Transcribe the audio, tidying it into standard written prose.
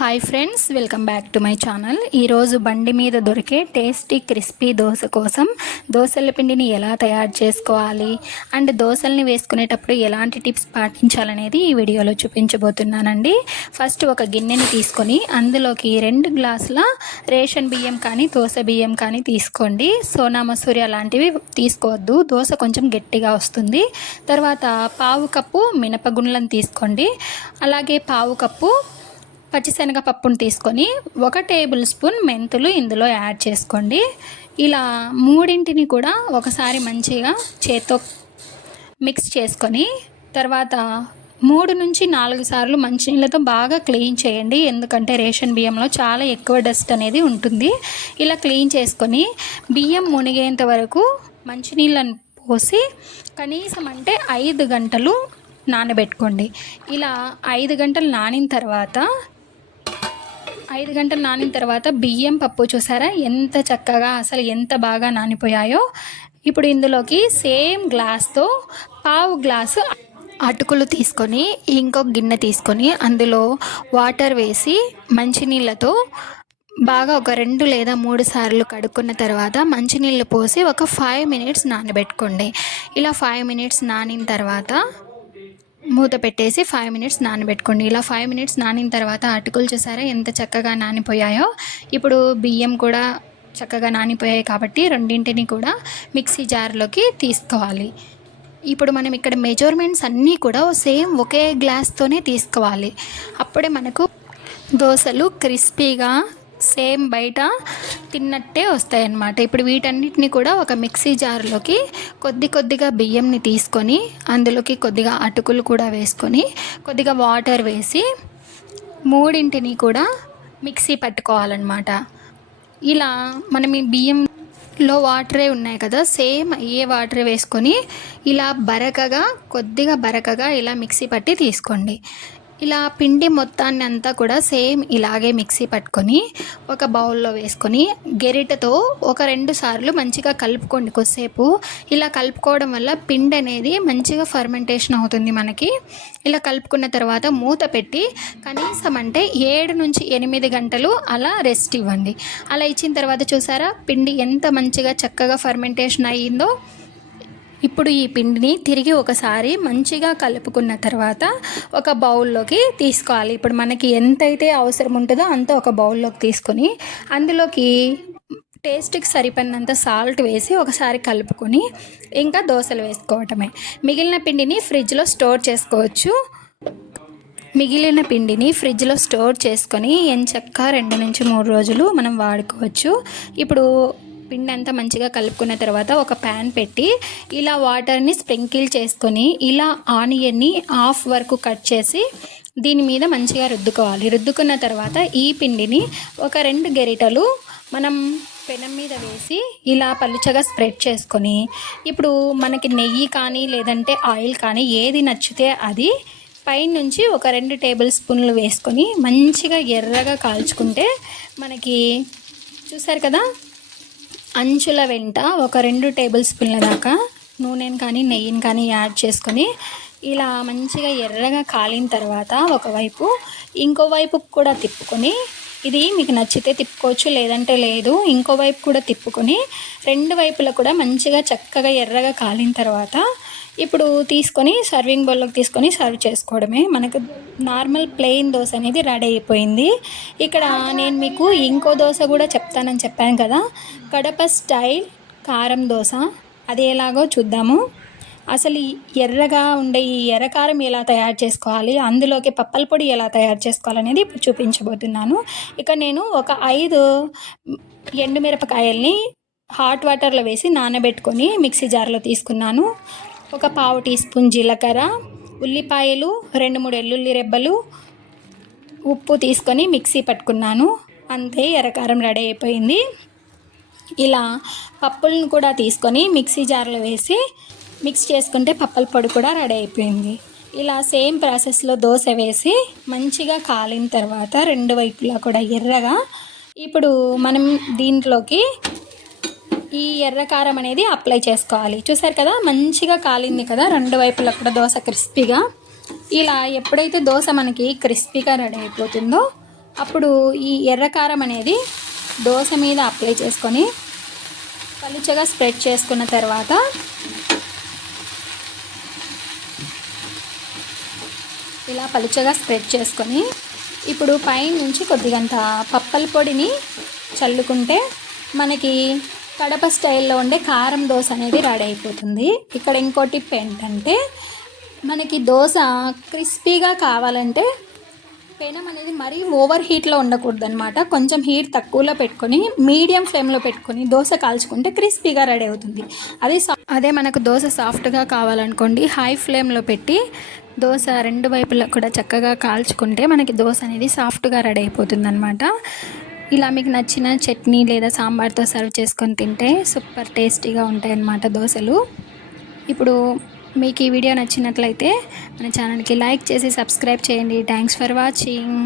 Hi friends, welcome back to my channel. ఈరోజు బండి మీద దొరికే టేస్టీ క్రిస్పీ దోశ కోసం దోశల పిండిని ఎలా తయారు చేసుకోవాలి అండ్ దోశల్ని వేసుకునేటప్పుడు ఎలాంటి టిప్స్ పాటించాలనేది ఈ వీడియోలో చూపించబోతున్నానండి. ఫస్ట్ ఒక గిన్నెని తీసుకొని అందులోకి 2 గ్లాసుల రేషన్ బియ్యం కానీ దోశ బియ్యం కానీ తీసుకోండి. సోనా మసూరి అలాంటివి తీసుకోవద్దు, దోశ కొంచెం గట్టిగా వస్తుంది. తర్వాత పావు కప్పు మినపగుండ్లను తీసుకోండి. అలాగే పావు కప్పు పచ్చిశనగపప్పును తీసుకొని 1 టేబుల్ స్పూన్ మెంతులు ఇందులో యాడ్ చేసుకోండి. ఇలా మూడింటిని కూడా ఒకసారి మంచిగా చేత్తో మిక్స్ చేసుకొని తర్వాత 3 నుంచి 4 సార్లు మంచినీళ్ళతో బాగా క్లీన్ చేయండి. ఎందుకంటే రేషన్ బియ్యంలో చాలా ఎక్కువ డస్ట్ అనేది ఉంటుంది. ఇలా క్లీన్ చేసుకొని బియ్యం మునిగేంత వరకు మంచినీళ్ళని పోసి కనీసం అంటే 5 గంటలు నానబెట్టుకోండి. ఇలా 5 గంటలు నానిన తర్వాత బియ్యం పప్పు చూసారా ఎంత చక్కగా అసలు ఎంత బాగా నానిపోయాయో. ఇప్పుడు ఇందులోకి సేమ్ గ్లాస్తో పావు గ్లాసు అటుకులు తీసుకొని ఇంకొక గిన్నె తీసుకొని అందులో వాటర్ వేసి మంచినీళ్ళతో బాగా ఒక 2 లేదా 3 సార్లు కడుక్కున్న తర్వాత మంచినీళ్ళు పోసి ఒక 5 మినిట్స్ నానబెట్టుకోండి. ఇలా 5 మినిట్స్ నానిన తర్వాత మూత పెట్టేసి 5 మినిట్స్ నానబెట్టుకోండి. ఇలా 5 మినిట్స్ నానిన తర్వాత అటుకులు చూసారా ఎంత చక్కగా నానిపోయాయో. ఇప్పుడు బియ్యం కూడా చక్కగా నానిపోయాయి కాబట్టి రెండింటిని కూడా మిక్సీ జార్లోకి తీసుకోవాలి. ఇప్పుడు మనం ఇక్కడ మెజర్మెంట్స్ అన్నీ కూడా సేమ్ ఒకే గ్లాస్తోనే తీసుకోవాలి. అప్పుడే మనకు దోశలు క్రిస్పీగా సేమ్ బయట తిన్నట్టే వస్తాయన్నమాట. ఇప్పుడు వీటన్నిటిని కూడా ఒక మిక్సీ జార్లోకి కొద్దిగా బియ్యంని తీసుకొని అందులోకి కొద్దిగా అటుకులు కూడా వేసుకొని కొద్దిగా వాటర్ వేసి మూడింటిని కూడా మిక్సీ పట్టుకోవాలన్నమాట. ఇలా మనం ఈ బియ్యంలో వాటరే ఉన్నాయి కదా, సేమ్ అయ్యే వాటరే వేసుకొని ఇలా కొద్దిగా బరకగా ఇలా మిక్సీ పట్టి తీసుకోండి. ఇలా పిండి మొత్తాన్ని అంతా కూడా సేమ్ ఇలాగే మిక్సీ పట్టుకొని ఒక బౌల్లో వేసుకొని గెరిటతో ఒక 2 సార్లు మంచిగా కలుపుకోండి కొద్దిసేపు. ఇలా కలుపుకోవడం వల్ల పిండి అనేది మంచిగా ఫర్మెంటేషన్ అవుతుంది మనకి. ఇలా కలుపుకున్న తర్వాత మూత పెట్టి కనీసం అంటే 7 నుంచి 8 గంటలు అలా రెస్ట్ ఇవ్వండి. అలా ఇచ్చిన తర్వాత చూసారా పిండి ఎంత మంచిగా చక్కగా ఫర్మెంటేషన్ అయ్యిందో. ఇప్పుడు ఈ పిండిని తిరిగి ఒకసారి మంచిగా కలుపుకున్న తర్వాత ఒక బౌల్లోకి తీసుకోవాలి. ఇప్పుడు మనకి ఎంతైతే అవసరం ఉంటుందో అంత ఒక బౌల్లోకి తీసుకొని అందులోకి టేస్ట్కి సరిపడినంత సాల్ట్ వేసి ఒకసారి కలుపుకొని ఇంకా దోశలు వేసుకోవటమే. మిగిలిన పిండిని ఫ్రిడ్జ్లో స్టోర్ చేసుకోవచ్చు. మిగిలిన పిండిని ఫ్రిడ్జ్లో స్టోర్ చేసుకొని ఎంచక్కా 2 నుంచి 3 రోజులు మనం వాడుకోవచ్చు. ఇప్పుడు పిండి అంతా మంచిగా కలుపుకున్న తర్వాత ఒక ప్యాన్ పెట్టి ఇలా వాటర్ని స్ప్రింకిల్ చేసుకొని ఇలా ఆనియన్ని హాఫ్ వరకు కట్ చేసి దీని మీద మంచిగా రుద్దుకోవాలి. రుద్దుకున్న తర్వాత ఈ పిండిని ఒక 2 గరిటెలు మనం పెనం మీద వేసి ఇలా పలుచగా స్ప్రెడ్ చేసుకొని ఇప్పుడు మనకి నెయ్యి కానీ లేదంటే ఆయిల్ కానీ ఏది నచ్చితే అది పైనుంచి ఒక 2 టేబుల్ స్పూన్లు వేసుకొని మంచిగా ఎర్రగా కాల్చుకుంటే మనకి చూసారు కదా అంచుల వెంట ఒక 2 టేబుల్ స్పూన్ల దాకా నూనెని కానీ నెయ్యిని కానీ యాడ్ చేసుకొని ఇలా మంచిగా ఎర్రగా కాలిన తర్వాత ఒకవైపు ఇంకోవైపు కూడా తిప్పుకొని ఇది మీకు నచ్చితే తిప్పుకోవచ్చు లేదంటే లేదు. ఇంకోవైపు కూడా తిప్పుకొని 2 వైపులా కూడా మంచిగా చక్కగా ఎర్రగా కాలిన తర్వాత ఇప్పుడు తీసుకొని సర్వింగ్ బౌల్లోకి తీసుకొని సర్వ్ చేసుకోవడమే. మనకు నార్మల్ ప్లెయిన్ దోశ అనేది రెడీ అయిపోయింది. ఇక్కడ నేను మీకు ఇంకో దోశ కూడా చెప్తానని చెప్పాను కదా, కడప స్టైల్ కారం దోశ. అది ఎలాగో చూద్దాము. అసలు ఎర్రగా ఉండే ఈ ఎర్రకారం ఎలా తయారు చేసుకోవాలి, అందులోకి పప్పల పొడి ఎలా తయారు చేసుకోవాలనేది ఇప్పుడు చూపించబోతున్నాను. ఇక నేను ఒక 5 ఎండుమిరపకాయల్ని హాట్ వాటర్లో వేసి నానబెట్టుకొని మిక్సీ జార్లో తీసుకున్నాను. ఒక పావు టీ స్పూన్ జీలకర్ర, ఉల్లిపాయలు 2-3 వెల్లుల్లి రెబ్బలు, ఉప్పు తీసుకొని మిక్సీ పట్టుకున్నాను. అంతే, ఎర్రకారం రెడీ అయిపోయింది. ఇలా పప్పులను కూడా తీసుకొని మిక్సీ జార్లో వేసి మిక్స్ చేసుకుంటే పప్పల పొడి కూడా రెడీ అయిపోయింది. ఇలా సేమ్ ప్రాసెస్లో దోశ వేసి మంచిగా కాలిన తర్వాత 2 వైపులా కూడా ఎర్రగా ఇప్పుడు మనం దీంట్లోకి ఈ ఎర్రకారం అనేది అప్లై చేసుకోవాలి. చూసారు కదా మంచిగా కాలింది కదా 2 వైపులా కూడా దోశ క్రిస్పీగా. ఇలా ఎప్పుడైతే దోశ మనకి క్రిస్పీగా రెడీ అయిపోతుందో అప్పుడు ఈ ఎర్రకారం అనేది దోశ మీద అప్లై చేసుకొని పలుచగా స్ప్రెడ్ చేసుకున్న తర్వాత ఇలా పలుచగా స్ప్రెడ్ చేసుకొని ఇప్పుడు పైన నుంచి కొద్దిగంత పప్పల పొడిని చల్లుకుంటే మనకి కడప స్టైల్లో ఉండే కారం దోశ అనేది రెడీ అయిపోతుంది. ఇక్కడ ఇంకో టిప్ ఏంటంటే మనకి దోశ క్రిస్పీగా కావాలంటే పెనం అనేది మరీ ఓవర్ హీట్లో ఉండకూడదు అనమాట. కొంచెం హీట్ తక్కువలో పెట్టుకొని మీడియం ఫ్లేమ్లో పెట్టుకొని దోశ కాల్చుకుంటే క్రిస్పీగా రెడీ అవుతుంది. అదే మనకు దోశ సాఫ్ట్గా కావాలనుకోండి హై ఫ్లేమ్లో పెట్టి దోశ రెండు వైపులా కూడా చక్కగా కాల్చుకుంటే మనకి దోశ అనేది సాఫ్ట్గా రెడీ అయిపోతుంది అనమాట. ఇలా మీకు నచ్చిన చట్నీ లేదా సాంబార్తో సర్వ్ చేసుకొని తింటే సూపర్ టేస్టీగా ఉంటాయి అన్నమాట దోశలు. ఇప్పుడు మీకు ఈ వీడియో నచ్చినట్లయితే మన ఛానల్కి లైక్ చేసి సబ్స్క్రైబ్ చేయండి. Thanks for watching.